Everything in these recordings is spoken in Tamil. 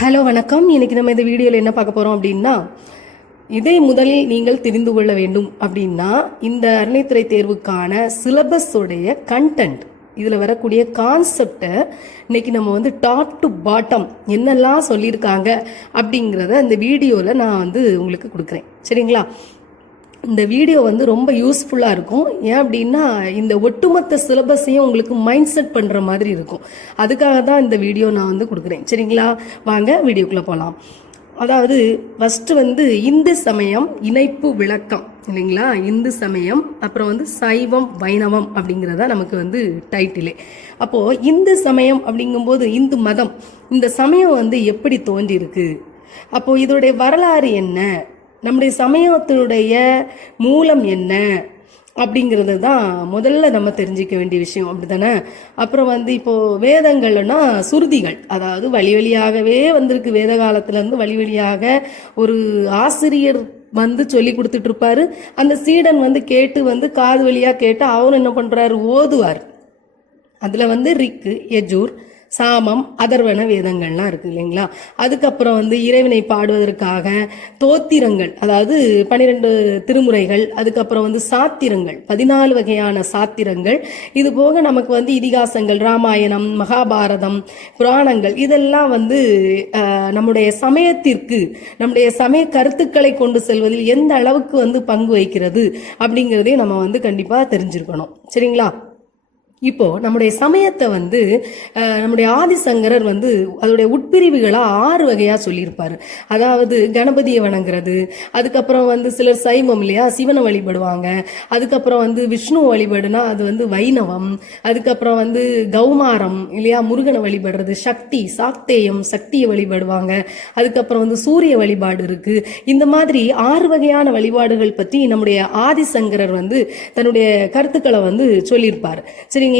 ஹலோ வணக்கம். இன்னைக்கு நம்ம இந்த வீடியோவில் என்ன பார்க்க போகிறோம் அப்படின்னா, இதை முதலில் நீங்கள் தெரிந்து கொள்ள வேண்டும் அப்படின்னா, இந்த அறநிலைத்துறை தேர்வுக்கான சிலபஸோடைய கண்டென்ட், இதில் வரக்கூடிய கான்செப்டை இன்னைக்கு நம்ம டாப் டு பாட்டம் என்னெல்லாம் சொல்லியிருக்காங்க அப்படிங்கிறத இந்த வீடியோவில் நான் உங்களுக்கு கொடுக்குறேன். சரிங்களா? இந்த வீடியோ ரொம்ப யூஸ்ஃபுல்லாக இருக்கும். ஏன் அப்படின்னா, இந்த ஒட்டுமொத்த சிலபஸையும் உங்களுக்கு மைண்ட் செட் பண்ணுற மாதிரி இருக்கும். அதுக்காக தான் இந்த வீடியோ நான் கொடுக்குறேன். சரிங்களா? வாங்க வீடியோக்குள்ளே போகலாம். அதாவது ஃபஸ்ட்டு இந்து சமயம் இணைப்பு விளக்கம் இல்லைங்களா? இந்து சமயம், அப்புறம் சைவம் வைணவம் அப்படிங்கிறதா நமக்கு டைட்டிலே. அப்போது இந்து சமயம் அப்படிங்கும்போது இந்து மதம், இந்த சமயம் எப்படி தோன்றியிருக்கு, அப்போது இதோடைய வரலாறு என்ன, நம்முடைய சமயத்தினுடைய மூலம் என்ன அப்படிங்கிறது தான் முதல்ல நம்ம தெரிஞ்சிக்க வேண்டிய விஷயம். அப்படி தானே? அப்புறம் இப்போது வேதங்கள்னா சுருதிகள், அதாவது வழி வழியாகவே வந்திருக்கு. வேத காலத்துலேருந்து வழி வழியாக ஒரு ஆசிரியர் சொல்லி கொடுத்துட்டு இருப்பாரு. அந்த சீடன் கேட்டு காது வழியாக கேட்டு அவரும் என்ன பண்ணுறாரு, ஓதுவார். அதில் ரிக்கு, யஜூர், சாமம், அதர்வன வேதங்கள்லாம் இருக்குது இல்லைங்களா? அதுக்கப்புறம் இறைவனை பாடுவதற்காக தோத்திரங்கள், அதாவது 12 திருமுறைகள், அதுக்கப்புறம் சாத்திரங்கள், 14 வகையான சாத்திரங்கள், இது போக நமக்கு இதிகாசங்கள், ராமாயணம், மகாபாரதம், புராணங்கள், இதெல்லாம் நம்முடைய சமயத்திற்கு, நம்முடைய சமய கருத்துக்களை கொண்டு செல்வதில் எந்த அளவுக்கு பங்கு வகிக்கிறது அப்படிங்கிறதையும் நம்ம கண்டிப்பாக தெரிஞ்சிருக்கணும். சரிங்களா? இப்போ நம்முடைய சமயத்தை நம்முடைய ஆதிசங்கரர் அதோடைய உட்பிரிவுகளா 6 வகையா சொல்லியிருப்பாரு. அதாவது கணபதியை வணங்குறது, அதுக்கப்புறம் சிலர் சைவம் இல்லையா, சிவனை வழிபடுவாங்க. அதுக்கப்புறம் விஷ்ணு வழிபடுனா அது வைணவம். அதுக்கப்புறம் கௌமாரம் இல்லையா, முருகனை வழிபடுறது. சக்தி, சாக்தேயம், சக்தியை வழிபடுவாங்க. அதுக்கப்புறம் சூரிய வழிபாடு இருக்கு. இந்த மாதிரி 6 வகையான வழிபாடுகள் பற்றி நம்முடைய ஆதிசங்கரர் தன்னுடைய கருத்துக்களை சொல்லியிருப்பாரு. சரிங்களா?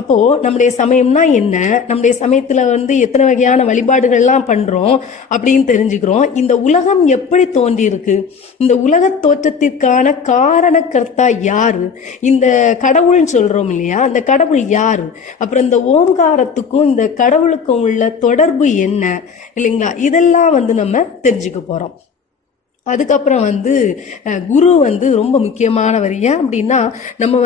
அப்போ நம்முடைய சமயம்னா என்ன, நம்முடைய சமயத்துல எத்தனை வகையான வழிபாடுகள்லாம் பண்றோம் அப்படின்னு தெரிஞ்சுக்கிறோம். இந்த உலகம் எப்படி தோன்றி இருக்கு, இந்த உலக தோற்றத்திற்கான காரணக்கர்த்தா யாரு, இந்த கடவுள்னு சொல்றோம் இல்லையா, அந்த கடவுள் யாரு, அப்புறம் இந்த ஓம்காரத்துக்கும் இந்த கடவுளுக்கும் உள்ள தொடர்பு என்ன இல்லைங்களா, இதெல்லாம் நம்ம தெரிஞ்சுக்க போறோம். அதுக்கப்புறம் குரு ரொம்ப முக்கியமானவர். ஏன் அப்படின்னா, நம்ம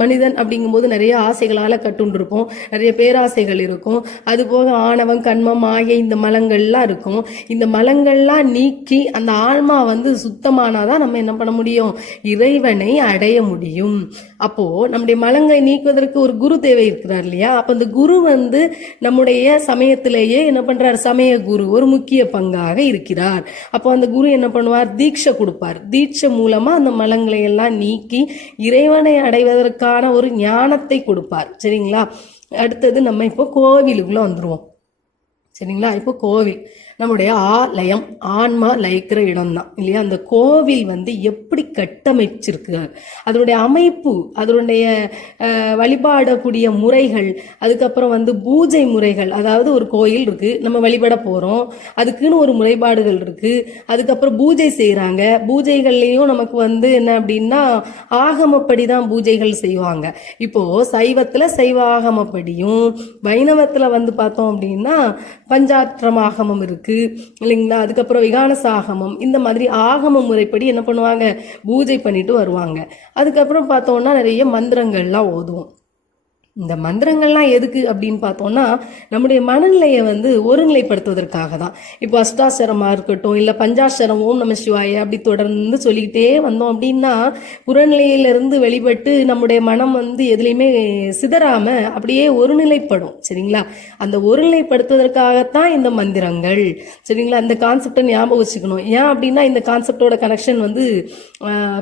மனிதன் அப்படிங்கும்போது நிறைய ஆசைகளால் கட்டுண்டிருப்போம், நிறைய பேராசைகள் இருக்கும். அது போக ஆணவம், கண்மம், மாயை, இந்த மலங்கள்லாம் இருக்கும். இந்த மலங்கள்லாம் நீக்கி அந்த ஆன்மா சுத்தமானாதான் நம்ம என்ன பண்ண முடியும், இறைவனை அடைய முடியும். அப்போ நம்முடைய மலங்களை நீக்குவதற்கு ஒரு குரு தேவை இருக்கிறார் இல்லையா? அப்போ அந்த குரு நம்முடைய சமயத்திலேயே என்ன பண்றார், சமய குரு ஒரு முக்கிய பங்காக இருக்கிறார். அப்போ அந்த குரு என்ன பண்ணுவார், தீட்சை கொடுப்பார். தீட்சை மூலமா அந்த மலங்களை எல்லாம் நீக்கி இறைவனை அடைவதற்கான ஒரு ஞானத்தை கொடுப்பார். சரிங்களா? அடுத்தது நம்ம இப்போ கோவிலுக்குள்ள வந்துருவோம். சரிங்களா? இப்போ கோவில் நம்முடைய ஆலயம், ஆன்மா லயிக்கிற இடம் தான் இல்லையா? அந்த கோவில் எப்படி கட்டமைச்சிருக்கு, அதனுடைய அமைப்பு, அதனுடைய வழிபாடக்கூடிய முறைகள், அதுக்கப்புறம் பூஜை முறைகள். அதாவது ஒரு கோயில் இருக்கு, நம்ம வழிபட போறோம், அதுக்குன்னு ஒரு முறைப்பாடுகள் இருக்கு. அதுக்கப்புறம் பூஜை செய்யறாங்க. பூஜைகள்லயும் நமக்கு என்ன அப்படின்னா, ஆகமப்படி தான் பூஜைகள் செய்வாங்க. இப்போ சைவத்துல சைவ ஆகமப்படியும், வைணவத்துல பார்த்தோம் அப்படின்னா பஞ்சாற்றம் ஆகமம் இருக்கு இல்லைங்களா? அதுக்கப்புறம் விகானச ஆகமம், இந்த மாதிரி ஆகம முறைப்படி என்ன பண்ணுவாங்க, பூஜை பண்ணிட்டு வருவாங்க. அதுக்கப்புறம் பார்த்தோம்னா நிறைய மந்திரங்கள்லாம் ஓதுவோம். இந்த மந்திரங்கள்லாம் எதுக்கு அப்படின்னு பார்த்தோம்னா, நம்முடைய மனநிலையை ஒருநிலைப்படுத்துவதற்காக தான். இப்போ அஷ்டாட்சரமாக இருக்கட்டும், இல்லை பஞ்சாட்சரம், ஓம் நம சிவாய, அப்படி தொடர்ந்து சொல்லிக்கிட்டே வந்தோம் அப்படின்னா புறநிலையிலிருந்து வெளிப்பட்டு நம்முடைய மனம் எதுலையுமே சிதறாம அப்படியே ஒருநிலைப்படும். சரிங்களா? அந்த ஒருநிலைப்படுத்துவதற்காகத்தான் இந்த மந்திரங்கள். சரிங்களா? இந்த கான்செப்டை ஞாபகம் வச்சுக்கணும். ஏன் அப்படின்னா, இந்த கான்செப்டோட கனெக்ஷன்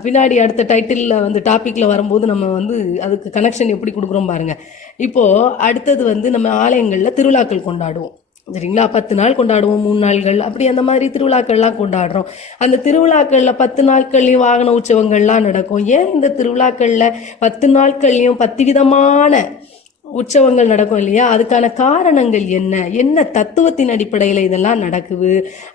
பின்னாடி அடுத்த டைட்டில் டாபிக்ல வரும்போது நம்ம அதுக்கு கனெக்ஷன் எப்படி கொடுக்குறோம் பாருங்க. இப்போ அடுத்தது நம்ம ஆலயங்கள்ல திருவிழாக்கள் கொண்டாடுவோம். சரிங்களா? 10 நாள் கொண்டாடுவோம், 3 நாள்கள், அப்படி அந்த மாதிரி திருவிழாக்கள்லாம் கொண்டாடுறோம். அந்த திருவிழாக்கள்ல 10 நாட்கள்லயும் வாகன உற்சவங்கள்லாம் நடக்கும். ஏன் இந்த திருவிழாக்கள்ல 10 நாட்கள்லயும் 10 விதமான உற்சவங்கள் நடக்கும் இல்லையா, அதுக்கான காரணங்கள் என்ன, என்ன தத்துவத்தின் அடிப்படையில் இதெல்லாம் நடக்குது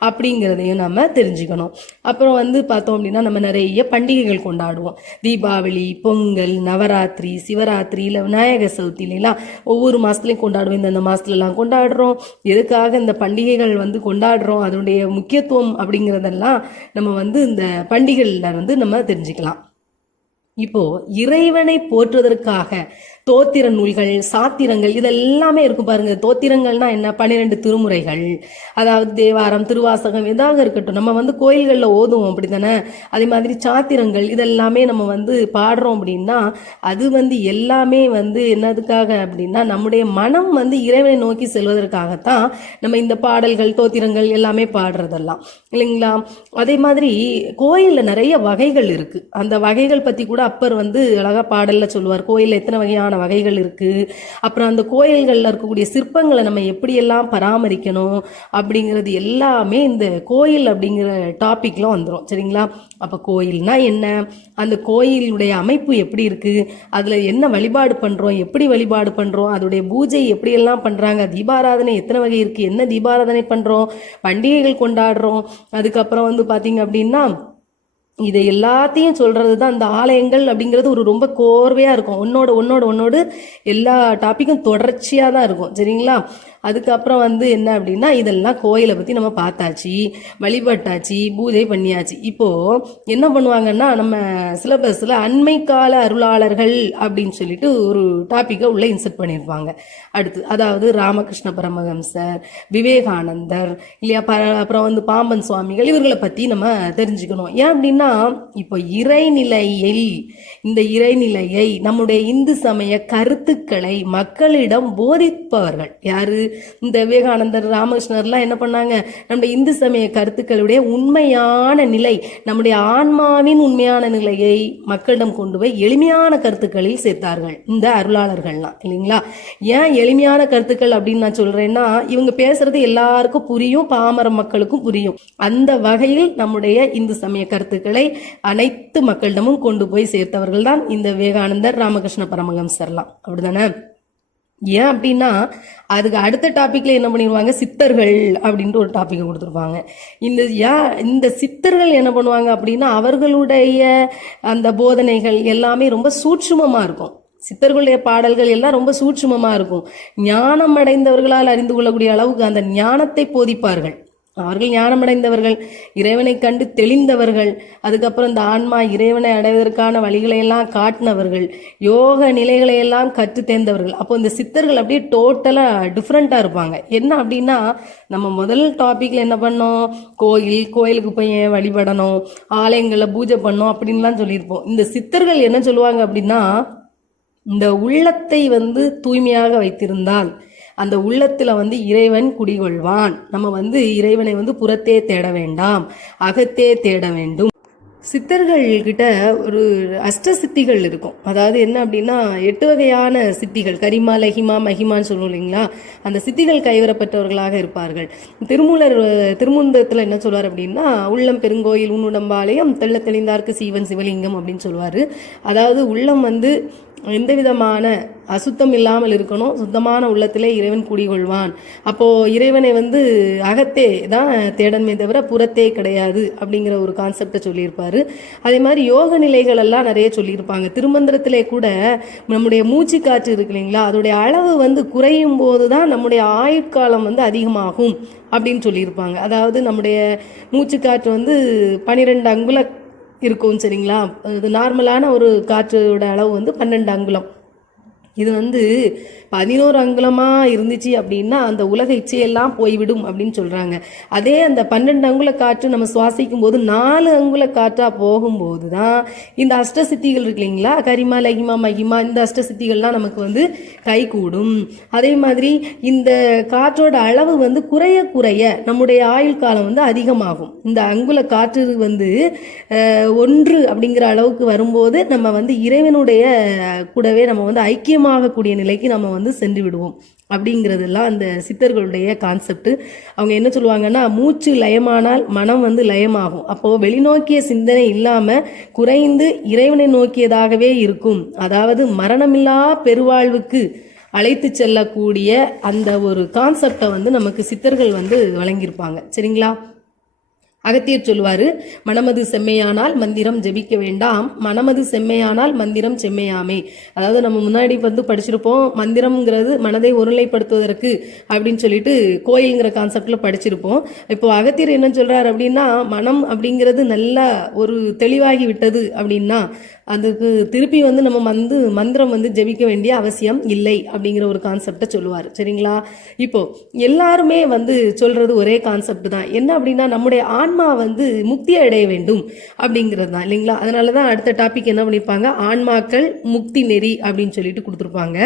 அப்படிங்கிறதையும் நம்ம தெரிஞ்சுக்கணும். அப்புறம் வந்து பார்த்தோம் அப்படின்னா நம்ம நிறைய பண்டிகைகள் கொண்டாடுவோம். தீபாவளி, பொங்கல், நவராத்திரி, சிவராத்திரி, இல்லை விநாயகர் சதுர்த்தி இல்லைங்களா, ஒவ்வொரு மாதத்துலையும் கொண்டாடுவோம். இந்த மாதத்துலலாம் கொண்டாடுறோம். எதுக்காக இந்த பண்டிகைகள் வந்து கொண்டாடுறோம், அதனுடைய முக்கியத்துவம் அப்படிங்கிறதெல்லாம் நம்ம வந்து இந்த பண்டிகைகளில் வந்து நம்ம தெரிஞ்சுக்கலாம். இப்போ இறைவனை போற்றுவதற்காக தோத்திர நூல்கள், சாத்திரங்கள் இதெல்லாமே இருக்கும் பாருங்க. தோத்திரங்கள்னா என்ன, 12 திருமுறைகள், அதாவது தேவாரம், திருவாசகம் எதாக இருக்கட்டும், நம்ம வந்து கோயில்களில் ஓதுவோம் அப்படித்தானே. அதே மாதிரி சாத்திரங்கள் இதெல்லாமே நம்ம வந்து பாடுறோம் அப்படின்னா அது வந்து எல்லாமே வந்து என்னதுக்காக அப்படின்னா நம்முடைய மனம் வந்து இறைவனை நோக்கி செல்வதற்காகத்தான் நம்ம இந்த பாடல்கள், தோத்திரங்கள் எல்லாமே பாடுறதெல்லாம் இல்லைங்களா. அதே மாதிரி கோயிலில் நிறைய வகைகள் இருக்கு. அந்த வகைகள் பற்றி கூட அப்பர் வந்து அழகா பாடல்ல சொல்லுவார். கோயிலில் எத்தனை வகையான வகைகள் இருக்கு, அப்புறம் அந்த கோயில்களில் இருக்கக்கூடிய சிற்பங்களை நம்ம எப்படியெல்லாம் பராமரிக்கணும் அப்படிங்கிறது எல்லாமே இந்த கோயில் அப்படிங்கிற டாபிக்ல வந்துடும். சரிங்களா. அப்போ கோயில்னா என்ன, அந்த கோயிலுடைய அமைப்பு எப்படி இருக்கு, அதுல என்ன வழிபாடு பண்றோம், எப்படி வழிபாடு பண்றோம், அதோடைய பூஜை எப்படியெல்லாம் பண்றாங்க, தீபாராதனை எத்தனை வகை இருக்கு, என்ன தீபாராதனை பண்றோம், பண்டிகைகள் கொண்டாடுறோம், அதுக்கப்புறம் வந்து பாத்தீங்க அப்படின்னா இதை எல்லாத்தையும் சொல்றது தான் இந்த ஆலயங்கள் அப்படிங்கிறது ஒரு ரொம்ப கோர்வையா இருக்கும். ஒன்னோடு எல்லா டாப்பிக்கும் தொடர்ச்சியா தான் இருக்கும். சரிங்களா. அதுக்கப்புறம் வந்து என்ன அப்படின்னா இதெல்லாம் கோயிலை பத்தி நம்ம பார்த்தாச்சு, வழிபட்டாச்சு, பூஜை பண்ணியாச்சு. இப்போ என்ன பண்ணுவாங்கன்னா நம்ம சிலபஸ்ல அண்மை கால அருளாளர்கள் அப்படின்னு சொல்லிட்டு ஒரு டாபிக்கை உள்ள இன்சர்ட் பண்ணியிருப்பாங்க. அடுத்து அதாவது ராமகிருஷ்ண பரமஹம்சர், விவேகானந்தர் இல்லையா, அப்புறம் வந்து பாம்பன் சுவாமிகள், இவர்களை பத்தி நம்ம தெரிஞ்சுக்கணும். ஏன் அப்படின்னா இப்போ இந்த இறைநிலையை நம்முடைய இந்து சமய கருத்துக்களை மக்களிடம் போதிப்பவர்கள் யாரு, இந்த விவேகானந்தர், ராமகிருஷ்ணர்லாம் என்ன பண்ணாங்க, நம்முடைய இந்து சமய கருத்துக்களுடைய உண்மையான நிலை, நம்முடைய ஆன்மாவின் உண்மையான நிலையை மக்களிடம் கொண்டு போய் எளிமையான கருத்துக்களில் சேர்த்தார்கள் இந்த அருளாளர்கள்லாம் இல்லைங்களா. ஏன் எளிமையான கருத்துக்கள் அப்படின்னு நான் சொல்றேன்னா இவங்க பேசுறது எல்லாருக்கும் புரியும், பாமர மக்களுக்கும் புரியும். அந்த வகையில் நம்முடைய இந்து சமய கருத்துக்களை அனைத்து மக்களிடமும் கொண்டு போய் சேர்த்தவர்கள் தான் இந்த விவேகானந்தர், ராமகிருஷ்ண பரமஹம்சர்லாம். அப்படிதானே. ஏன் அப்படின்னா அதுக்கு அடுத்த டாபிக்ல என்ன பண்ணிடுவாங்க, சித்தர்கள் அப்படின்ட்டு ஒரு டாபிக் கொடுத்துருப்பாங்க. இந்த சித்தர்கள் என்ன பண்ணுவாங்க அப்படின்னா அவர்களுடைய அந்த போதனைகள் எல்லாமே ரொம்ப சூட்சுமமா இருக்கும். சித்தர்களுடைய பாடல்கள் எல்லாம் ரொம்ப சூட்சுமமா இருக்கும். ஞானம் அடைந்தவர்களால் அறிந்து கொள்ளக்கூடிய அளவுக்கு அந்த ஞானத்தை போதிப்பார்கள். அவர்கள் ஞானமடைந்தவர்கள், இறைவனை கண்டு தெளிந்தவர்கள், அதுக்கப்புறம் இந்த ஆன்மா இறைவனை அடைவதற்கான வழிகளை எல்லாம் காட்டினவர்கள், யோக நிலைகளை எல்லாம் கற்று தேர்ந்தவர்கள். அப்போ இந்த சித்தர்கள் அப்படியே டோட்டலா டிஃப்ரெண்டா இருப்பாங்க. என்ன அப்படின்னா நம்ம முதல் டாபிக்ல என்ன பண்ணோம், கோயிலுக்கு போய் வழிபடணும், ஆலயங்களில் பூஜை பண்ணோம் அப்படின்லாம் சொல்லியிருப்போம். இந்த சித்தர்கள் என்ன சொல்லுவாங்க அப்படின்னா இந்த உள்ளத்தை வந்து தூய்மையாக வைத்திருந்தால் அந்த உள்ளத்துல வந்து இறைவன் குடிகொள்வான். நம்ம வந்து இறைவனை வந்து புறத்தே தேட வேண்டாம், அகத்தே தேட வேண்டும். சித்தர்கள் கிட்ட ஒரு அஷ்ட சித்திகள் இருக்கும். அதாவது என்ன அப்படின்னா 8 வகையான சித்திகள், கரிமா, லஹிமா, மஹிமான்னு சொல்லுவோம் இல்லைங்களா. அந்த சித்திகள் கைவரப்பட்டவர்களாக இருப்பார்கள். திருமூலத்தில் என்ன சொல்வார் அப்படின்னா உள்ளம் பெருங்கோயில் உன்னுடம்பாலயம் தெள்ள தெளிந்தார்க்கு சீவன் சிவலிங்கம் அப்படின்னு சொல்லுவார். அதாவது உள்ளம் வந்து எந்த விதமான அசுத்தம் இல்லாமல் இருக்கணும், சுத்தமான உள்ளத்திலே இறைவன் குடிகொள்வான். அப்போ இறைவனை வந்து அகத்தே தான் தேடன்மே தவிர புறத்தே கிடையாது அப்படிங்கிற ஒரு கான்செப்டை சொல்லியிருப்பாரு. அதே மாதிரி யோக நிலைகள் எல்லாம் நிறைய சொல்லியிருப்பாங்க. திருமந்திரத்திலே கூட நம்முடைய மூச்சு காற்று இருக்கு இல்லைங்களா, அதோடைய அளவு வந்து குறையும் போது தான் நம்முடைய ஆயுட்காலம் வந்து அதிகமாகும் அப்படின்னு சொல்லியிருப்பாங்க. அதாவது நம்முடைய மூச்சு காற்று வந்து 12 அங்குல இருக்கும். சரிங்களா. இது நார்மலான ஒரு காற்றோட அளவு வந்து 12 அங்குலம். இது வந்து 11 அங்குலமா இருந்துச்சு அப்படின்னா அந்த உலக இச்சையெல்லாம் போய்விடும் அப்படின்னு சொல்றாங்க. அதே அந்த 12 அங்குல காற்று நம்ம சுவாசிக்கும் போது 4 அங்குல காற்றா போகும்போது தான் இந்த அஷ்ட சித்திகள் இருக்கு இல்லைங்களா, கரிமா, லஹிமா, மகிமா, இந்த அஷ்ட சித்திகள்லாம் நமக்கு வந்து கை கூடும். அதே மாதிரி இந்த காற்றோட அளவு வந்து குறைய குறைய நம்முடைய ஆயுள் காலம் வந்து அதிகமாகும். இந்த அங்குல காற்று வந்து 1 அப்படிங்கிற அளவுக்கு வரும்போது நம்ம வந்து இறைவனுடைய கூடவே நம்ம வந்து ஐக்கியமாகக்கூடிய நிலைக்கு நம்ம வந்து சென்று விடுவோம் அப்படிங்கிறதெல்லாம் அந்த சித்தர்களுடைய கான்செப்ட். அவங்க என்ன சொல்லுவாங்கன்னா மூச்சு லயமானால் மனம் வந்து லயமாகும். அப்போ வெளிநோக்கிய சிந்தனை இல்லாம குறைந்து இறைவனை நோக்கியதாகவே இருக்கும். அதாவது மரணமில்லா பெருவாழ்வுக்கு அழைத்து செல்லக்கூடிய அந்த ஒரு கான்செப்டை வந்து நமக்கு சித்தர்கள் வந்து வழங்கியிருப்பாங்க. சரிங்களா? அகத்தியர் சொல்லுவாரு, மனமது செம்மையானால் மந்திரம் ஜெபிக்க வேண்டாம், மனமது செம்மையானால் மந்திரம் செம்மையாமே. அதாவது நம்ம முன்னாடி வந்து படிச்சிருப்போம், மந்திரம்ங்கிறது மனதை ஒருநிலைப்படுத்துவதற்கு அப்படின்னு சொல்லிட்டு கோயில்ங்கிற கான்செப்ட்ல படிச்சிருப்போம். இப்போ அகத்தியர் என்ன சொல்றாரு அப்படின்னா, மனம் அப்படிங்கிறது நல்லா ஒரு தெளிவாகி விட்டது அப்படின்னா அதுக்கு திருப்பி வந்து நம்ம மந்திரம் வந்து ஜெபிக்க வேண்டிய அவசியம் இல்லை அப்படிங்கிற ஒரு கான்செப்டை சொல்லுவார். சரிங்களா? இப்போ எல்லாருமே வந்து சொல்றது ஒரே கான்செப்ட் தான். என்ன அப்படின்னா, நம்முடைய ஆன்மா வந்து முக்தி அடைய வேண்டும் அப்படிங்கிறது தான் இல்லைங்களா? அதனால தான் அடுத்த டாபிக் என்ன பண்ணியிருப்பாங்க, ஆன்மாக்கள் முக்தி நெறி அப்படின்னு சொல்லிட்டு கொடுத்துருப்பாங்க.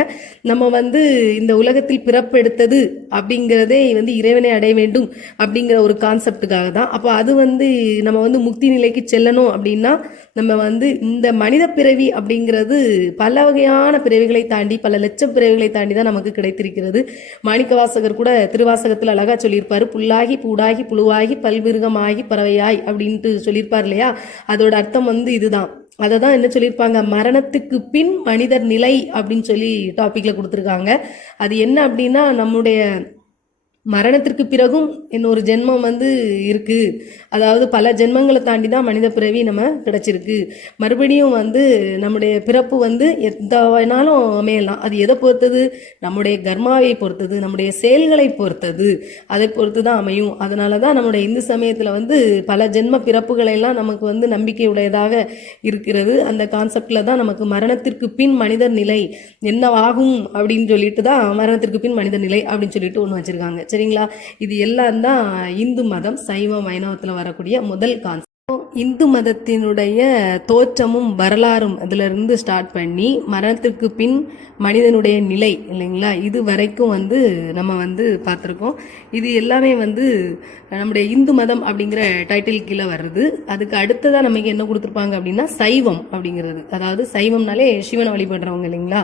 நம்ம வந்து இந்த உலகத்தில் பிறப்பெடுத்தது அப்படிங்கிறதே வந்து இறைவனை அடைய வேண்டும் அப்படிங்கிற ஒரு கான்செப்டுக்காக தான். அப்போ அது வந்து நம்ம வந்து முக்தி நிலைக்கு செல்லணும் அப்படின்னா நம்ம வந்து இந்த மனித பிறவி அப்படிங்கிறது பல வகையான பிறவிகளை தாண்டி பல லட்சம் பிறவிகளை தாண்டி தான் நமக்கு கிடைத்திருக்கிறது. மாணிக்கவாசகர் கூட திருவாசகத்தில் அழகா சொல்லியிருப்பாரு, புல்லாகி பூடாகி புழுவாகி பல்விருகமாகி பறவையாய் அப்படின்ட்டு சொல்லியிருப்பார் இல்லையா? அதோட அர்த்தம் வந்து இதுதான். அதை தான் என்ன சொல்லியிருப்பாங்க, மரணத்துக்கு பின் மனிதர் நிலை அப்படின்னு சொல்லி டாபிக்ல கொடுத்துருக்காங்க. அது என்ன அப்படின்னா, நம்முடைய மரணத்திற்கு பிறகும் இன்னொரு ஜென்மம் வந்து இருக்கு. அதாவது பல ஜென்மங்களை தாண்டி தான் மனித பிறவி நம்ம கிடைச்சிருக்கு. மறுபடியும் வந்து நம்முடைய பிறப்பு வந்து எந்த வேணாலும் அமையலாம். அது எதை பொறுத்தது, நம்முடைய கர்மாவை பொறுத்தது, நம்முடைய செயல்களை பொறுத்தது, அதை பொறுத்து தான் அமையும். அதனால தான் நம்முடைய இந்து சமயத்தில் வந்து பல ஜென்ம பிறப்புகளை எல்லாம் நமக்கு வந்து நம்பிக்கை உடையதாக இருக்கிறது. அந்த கான்செப்ட்ல தான் நமக்கு மரணத்திற்கு பின் மனிதர் நிலை என்னவாகும் அப்படின்னு சொல்லிட்டு தான் மரணத்திற்கு பின் மனித நிலை அப்படின்னு சொல்லிட்டு ஒன்று வச்சிருக்காங்க. சரிங்களா? இது எல்லாம் தான் இந்து மதம் சைவம் வைணவத்தில் வரக்கூடிய முதல் கான்செப்ட். இந்து மதத்தினுடைய தோற்றமும் வரலாறும் அதுல இருந்து ஸ்டார்ட் பண்ணி மரணத்திற்கு பின் மனிதனுடைய நிலை இல்லைங்களா, இது வரைக்கும் வந்து நம்ம வந்து பார்த்துருக்கோம். இது எல்லாமே வந்து நம்முடைய இந்து மதம் அப்படிங்கிற டைட்டில் கீழே வருது. அதுக்கு அடுத்ததான் நமக்கு என்ன கொடுத்துருப்பாங்க அப்படின்னா சைவம் அப்படிங்கிறது. அதாவது சைவம்னாலே சிவனை வழிபடுறவங்க இல்லைங்களா.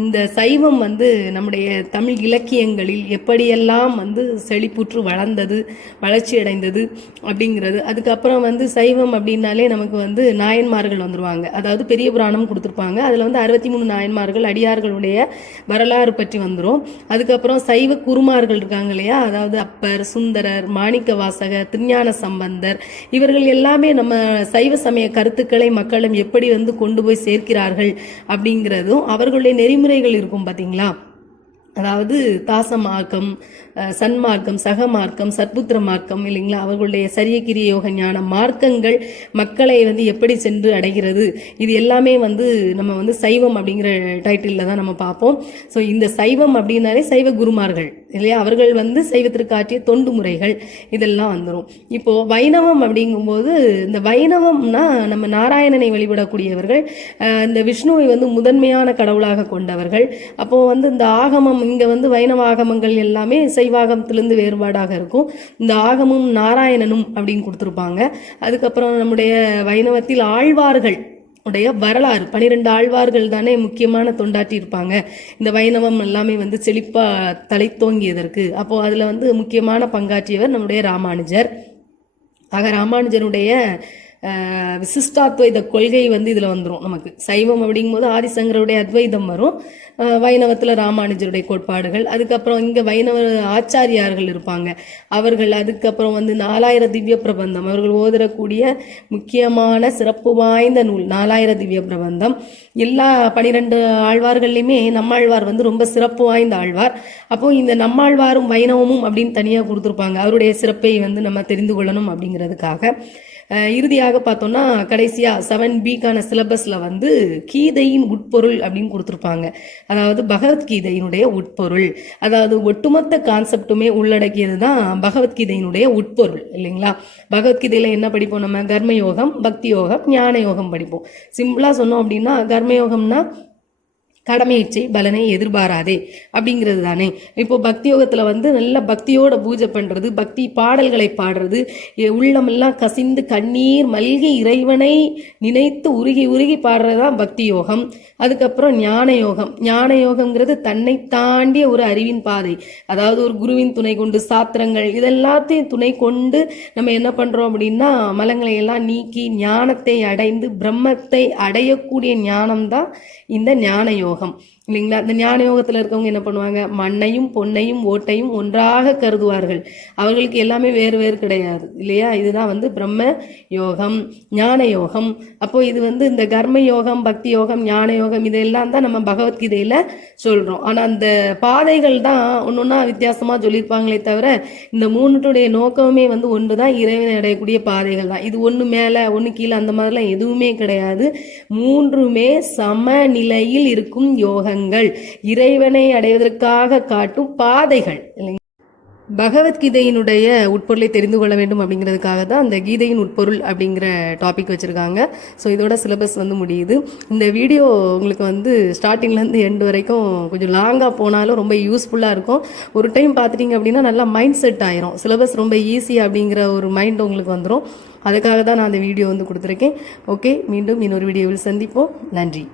இந்த சைவம் வந்து நம்முடைய தமிழ் இலக்கியங்களில் எப்படியெல்லாம் வந்து செழிப்புற்று வளர்ந்தது, வளர்ச்சி அடைந்தது அப்படிங்கிறது. அதுக்கப்புறம் வந்து சைவம் அப்படின்னாலே நமக்கு வந்து நாயன்மார்கள் வந்துருவாங்க. அதாவது பெரிய புராணம் கொடுத்துருப்பாங்க. அதில் வந்து 63 நாயன்மார்கள் அடியார்களுடைய வரலாறு பற்றி வந்துடும். அதுக்கப்புறம் சைவ குருமார்கள் இருக்காங்க இல்லையா, அதாவது அப்பர், சுந்தரர், மாணிக்க வாசகர், திருஞான சம்பந்தர், இவர்கள் எல்லாமே நம்ம சைவ சமய கருத்துக்களை மக்களும் எப்படி வந்து கொண்டு போய் சேர்க்கிறார்கள் அப்படிங்கிறதும் அவர்களுடைய நெறிமுறைகள் இருக்கும் பார்த்தீங்களா. அதாவது தாச மார்க்கம், சன்மார்க்கம், சகமார்க்கம், சத்புத்திர மார்க்கம் இல்லைங்களா, அவர்களுடைய சரிய கிரிய யோக ஞான மார்க்கங்கள் மக்களை வந்து எப்படி சென்று அடைகிறது, இது எல்லாமே வந்து நம்ம வந்து சைவம் அப்படிங்கிற டைட்டிலில் தான் நம்ம பார்ப்போம். ஸோ இந்த சைவம் அப்படின்னாலே சைவ குருமார்கள் இல்லையா, அவர்கள் வந்து சைவத்திற்கு ஆற்றிய தொண்டு முறைகள் இதெல்லாம் வந்துடும். இப்போ வைணவம் அப்படிங்கும்போது இந்த வைணவம்னா நம்ம நாராயணனை வழிபடக்கூடியவர்கள், இந்த விஷ்ணுவை வந்து முதன்மையான கடவுளாக கொண்டவர்கள். அப்போ வந்து இந்த ஆகமம் இங்க வந்து வைணவ ஆகமங்கள் எல்லாமே சைவாகமத்திலிருந்து வேறுபாடாக இருக்கும். இந்த ஆகமும் நாராயணனும் அப்படின்னு கொடுத்துருப்பாங்க. அதுக்கப்புறம் நம்முடைய வைணவத்தில் ஆழ்வார்கள் உடைய வரலாறு 12 ஆழ்வார்கள் தானே முக்கியமான தொண்டாற்றி இருப்பாங்க இந்த வைணவம் எல்லாமே வந்து செழிப்பா தலை தோங்கியதற்கு. அப்போ அதுல வந்து முக்கியமான பங்காற்றியவர் நம்முடைய ராமானுஜர். ஆக ராமானுஜருடைய விசிஷ்டாத்வைத கொள்கை வந்து இதுல வந்துடும். நமக்கு சைவம் அப்படிங்கும்போது ஆதிசங்கருடைய அத்வைதம் வரும், வைணவத்துல ராமானுஜருடைய கோட்பாடுகள், அதுக்கப்புறம் இங்க வைணவ ஆச்சாரியார்கள் இருப்பாங்க அவர்கள், அதுக்கப்புறம் வந்து 4000 திவ்ய பிரபந்தம் அவர்கள் ஓதரக்கூடிய முக்கியமான சிறப்பு வாய்ந்த நூல் 4000 திவ்ய பிரபந்தம். எல்லா 12 ஆழ்வார்கள்லையுமே நம்மாழ்வார் வந்து ரொம்ப சிறப்பு வாய்ந்த ஆழ்வார். அப்போ இந்த நம்மாழ்வாரும் வைணவமும் அப்படின்னு தனியா கொடுத்துருப்பாங்க. அவருடைய சிறப்பை வந்து நம்ம தெரிந்து கொள்ளணும் அப்படிங்கிறதுக்காக. இறுதியாக பார்த்தோம்னா கடைசியா 7Bக்கான சிலபஸ்ல வந்து கீதையின் உட்பொருள் அப்படின்னு கொடுத்துருப்பாங்க. அதாவது பகவத்கீதையினுடைய உட்பொருள், அதாவது ஒட்டுமொத்த கான்செப்டுமே உள்ளடக்கியது தான் பகவத்கீதையினுடைய உட்பொருள் இல்லைங்களா. பகவத்கீதையில என்ன படிப்போம் நம்ம, கர்மயோகம், பக்தி யோகம், ஞான யோகம் படிப்போம். சிம்பிளா சொன்னோம் அப்படின்னா கர்மயோகம்னா கடமையிச்சை பலனை எதிர்பாராதே அப்படிங்கிறது தானே. இப்போ பக்தி யோகத்துல வந்து நல்ல பக்தியோட பூஜை பண்றது, பக்தி பாடல்களை பாடுறது, உள்ளமெல்லாம் கசிந்து கண்ணீர் மல்கி இறைவனை நினைத்து உருகி உருகி பாடுறதுதான் பக்தி யோகம். அதுக்கப்புறம் ஞான யோகம். ஞான யோகம்ங்கிறது தன்னை தாண்டிய ஒரு அறிவின் பாதை. அதாவது ஒரு குருவின் துணை கொண்டு, சாத்திரங்கள் இதெல்லாத்தையும் துணை கொண்டு நம்ம என்ன பண்றோம் அப்படின்னா மலங்களை எல்லாம் நீக்கி ஞானத்தை அடைந்து பிரம்மத்தை அடையக்கூடிய ஞானம்தான் இந்த ஞான யோகம். இல்லைங்களா? இந்த ஞான யோகத்தில் இருக்கவங்க என்ன பண்ணுவாங்க, மண்ணையும் பொன்னையும் ஓட்டையும் ஒன்றாக கருதுவார்கள். அவர்களுக்கு எல்லாமே வேறு வேறு கிடையாது இல்லையா? இதுதான் வந்து பிரம்ம யோகம், ஞான யோகம். அப்போ இது வந்து இந்த கர்ம யோகம், பக்தி யோகம், ஞான யோகம் இதெல்லாம் தான் நம்ம பகவத்கீதையில சொல்றோம். ஆனா அந்த பாதைகள் தான் ஒன்னொன்னா வித்தியாசமா சொல்லியிருப்பாங்களே தவிர இந்த மூணுடைய நோக்கமே வந்து ஒன்றுதான், இறைவனை அடையக்கூடிய பாதைகள் தான். இது ஒன்று மேலே ஒன்று கீழே அந்த மாதிரிலாம் எதுவுமே கிடையாது. மூன்றுமே சமநிலையில் இருக்கும் யோகங்கள், இறைவனை அடைவதற்காக காட்டும் பாதைகள். பகவத்கீதையினுடைய உட்பொருளை தெரிந்து கொள்ள வேண்டும் அப்படிங்கிறதுக்காக தான் அந்த கீதையின் உட்பொருள் அப்படிங்கிற டாபிக் வச்சுருக்காங்க. ஸோ இதோட சிலபஸ் வந்து முடியுது. இந்த வீடியோ உங்களுக்கு வந்து ஸ்டார்டிங்லேருந்து எண்டு வரைக்கும் கொஞ்சம் லாங்காக போனாலும் ரொம்ப யூஸ்ஃபுல்லாக இருக்கும். ஒரு டைம் பார்த்துட்டிங்க அப்படின்னா நல்லா மைண்ட் செட் ஆயிரும். சிலபஸ் ரொம்ப ஈஸி அப்படிங்கிற ஒரு மைண்ட் உங்களுக்கு வந்துடும். அதுக்காக தான் நான் அந்த வீடியோ வந்து கொடுத்துருக்கேன். ஓகே, மீண்டும் இன்னொரு வீடியோவில் சந்திப்போம். நன்றி.